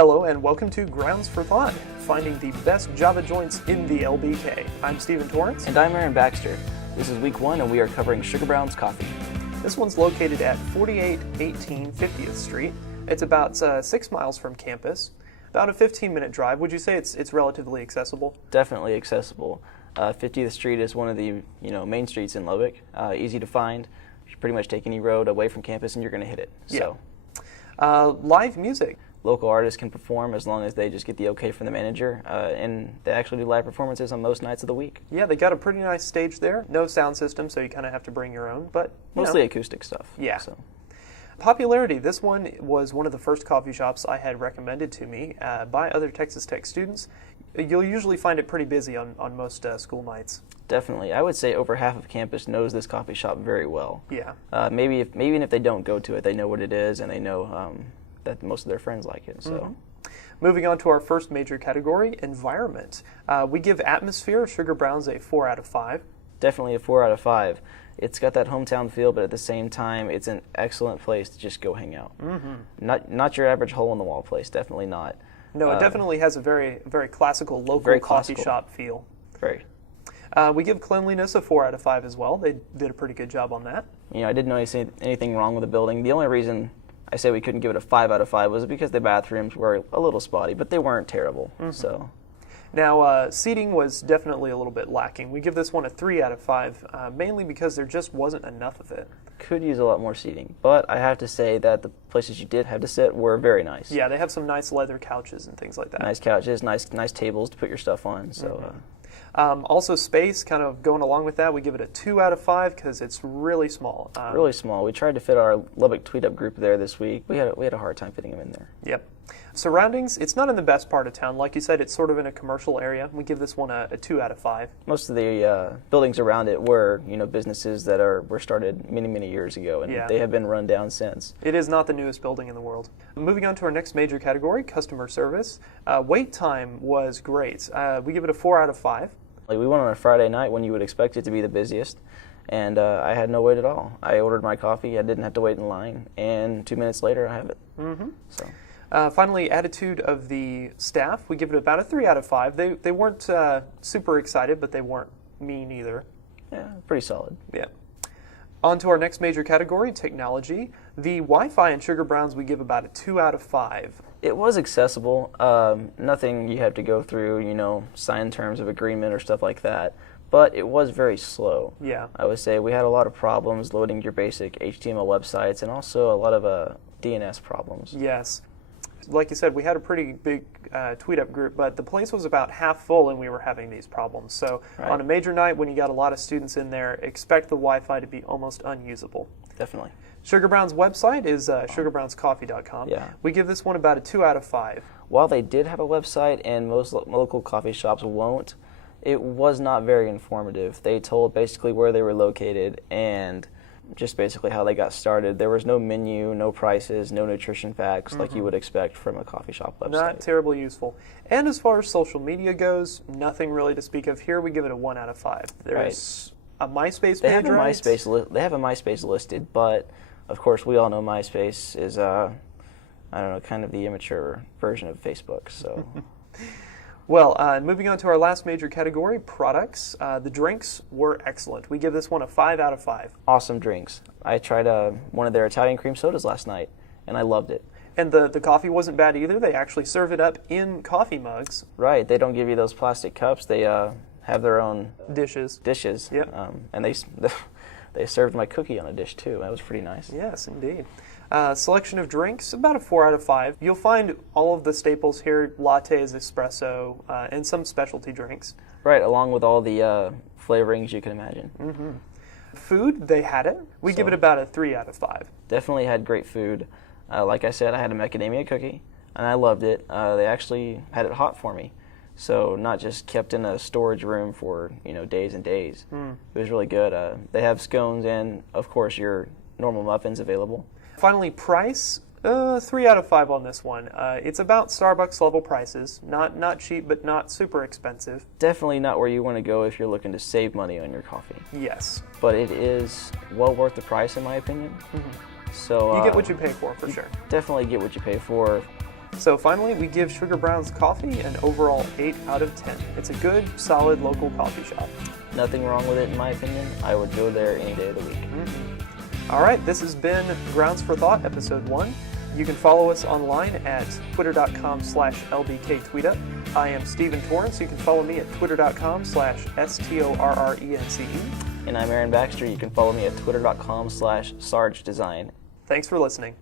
Hello and welcome to Grounds for Thought, finding the best Java joints in the LBK. I'm Stephen Torrance. And I'm Aaron Baxter. This is week 1 and we are covering Sugar Brown's Coffee. This one's located at 4818 50th Street. It's about 6 miles from campus. About a 15-minute drive. Would you say it's relatively accessible? Definitely accessible. 50th Street is one of the main streets in Lubbock. Easy to find. You pretty much take any road away from campus and you're going to hit it. Yeah. So, live music. Local artists can perform as long as they just get the okay from the manager, and they actually do live performances on most nights of the week. Yeah, they got a pretty nice stage there. No sound system, so you kind of have to bring your own, but mostly acoustic stuff. Yeah. So. Popularity. This one was one of the first coffee shops I had recommended to me by other Texas Tech students. You'll usually find it pretty busy on most school nights. Definitely. I would say over half of campus knows this coffee shop very well. Yeah. Maybe even if they don't go to it, they know what it is and they know that most of their friends like it. So. Mm-hmm. Moving on to our first major category, environment. We give atmosphere Sugar Brown's a 4 out of 5. Definitely a 4 out of 5. It's got that hometown feel, but at the same time, it's an excellent place to just go hang out. Mm-hmm. Not your average hole-in-the-wall place, definitely not. No, it definitely has a very, very classical local very coffee classical. shop feel. Very. We give cleanliness a 4 out of 5 as well. They did a pretty good job on that. I didn't notice anything wrong with the building. The only reason I say we couldn't give it a 5 out of 5 was because the bathrooms were a little spotty, but they weren't terrible. Mm-hmm. So. Now, seating was definitely a little bit lacking. We give this one a 3 out of 5, mainly because there just wasn't enough of it. Could use a lot more seating, but I have to say that the places you did have to sit were very nice. Yeah, they have some nice leather couches and things like that. Nice couches, nice tables to put your stuff on. So. Also space, kind of going along with that, we give it a 2 out of 5 because it's really small. Really small. We tried to fit our Lubbock Tweet Up group there this week. We had a hard time fitting them in there. Yep. Surroundings, it's not in the best part of town. Like you said, it's sort of in a commercial area. We give this one a 2 out of 5. Most of the buildings around it were, businesses that were started many, many years ago, and they have been run down since. It is not the newest building in the world. Moving on to our next major category, customer service. Wait time was great. We give it a 4 out of 5. We went on a Friday night when you would expect it to be the busiest, and I had no wait at all. I ordered my coffee. I didn't have to wait in line, and 2 minutes later, I have it. Mm-hmm. So. Finally, attitude of the staff. We give it about a 3 out of 5. They weren't super excited, but they weren't mean either. Yeah, pretty solid. Yeah. On to our next major category, technology. The Wi-Fi in Sugar Brown's we give about a 2 out of 5. It was accessible. Nothing you have to go through, sign terms of agreement or stuff like that. But it was very slow. Yeah. I would say we had a lot of problems loading your basic HTML websites and also a lot of DNS problems. Yes. Like you said, we had a pretty big tweet-up group, but the place was about half full and we were having these problems. So on a major night, when you got a lot of students in there, expect the Wi-Fi to be almost unusable. Definitely. Sugar Brown's website is sugarbrownscoffee.com. Yeah. We give this one about a 2 out of 5. While they did have a website, and most local coffee shops won't, it was not very informative. They told basically where they were located and just basically how they got started. There was no menu, no prices, no nutrition facts like you would expect from a coffee shop website. Not terribly useful. And as far as social media goes, nothing really to speak of here. We give it a 1 out of 5. There's a MySpace page, right? They have a MySpace listed, but of course we all know MySpace is kind of the immature version of Facebook. So. Well, moving on to our last major category, products. The drinks were excellent. We give this one a 5 out of 5. Awesome drinks. I tried one of their Italian cream sodas last night, and I loved it. And the coffee wasn't bad either. They actually serve it up in coffee mugs. Right. They don't give you those plastic cups. They have their own dishes. Yep. And they served my cookie on a dish, too. That was pretty nice. Yes, indeed. Selection of drinks, about a 4 out of 5. You'll find all of the staples here, lattes, espresso, and some specialty drinks. Right, along with all the flavorings you can imagine. Mm-hmm. Food, they had it. We give it about a 3 out of 5. Definitely had great food. Like I said, I had a macadamia cookie, and I loved it. They actually had it hot for me. So not just kept in a storage room for days and days. It was really good. They have scones and, of course, your normal muffins available. Finally, price, 3 out of 5 on this one. It's about Starbucks level prices. Not cheap, but not super expensive. Definitely not where you want to go if you're looking to save money on your coffee. Yes. But it is well worth the price, in my opinion. Mm-hmm. So you get what you pay for sure. Definitely get what you pay for. So finally, we give Sugar Brown's Coffee an overall 8 out of 10. It's a good, solid local coffee shop. Nothing wrong with it, in my opinion. I would go there any day of the week. All right, this has been Grounds for Thought, Episode 1. You can follow us online at twitter.com/lbktweetup. I am Stephen Torrance. You can follow me at twitter.com/STORRENCE. And I'm Aaron Baxter. You can follow me at twitter.com/SargeDesign. Thanks for listening.